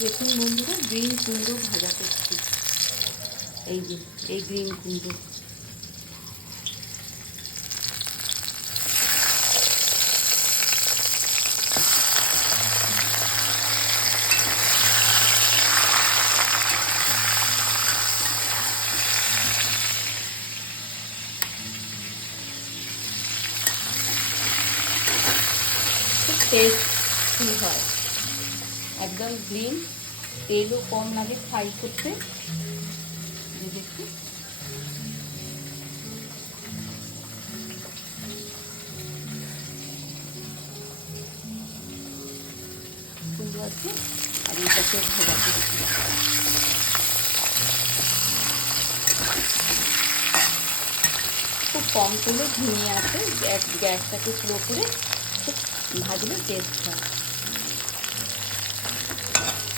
দেখুন বন্ধুরা, গ্রিন কুমড়ো ভাজা করছি। এই যে এই গ্রিন কুমড়ো, খুব টেস্টি হয়, একদম গ্রিন, তেলও কম লাগে ফ্রাই করতে। দেখুন কুমড়ো আছে, আর এইটাকে ভাজা করছি। খুব কম তেলে ঝিমিয়ে আছে, গ্যাসটাকে স্লো করে ভাজলে টেস্ট হয়।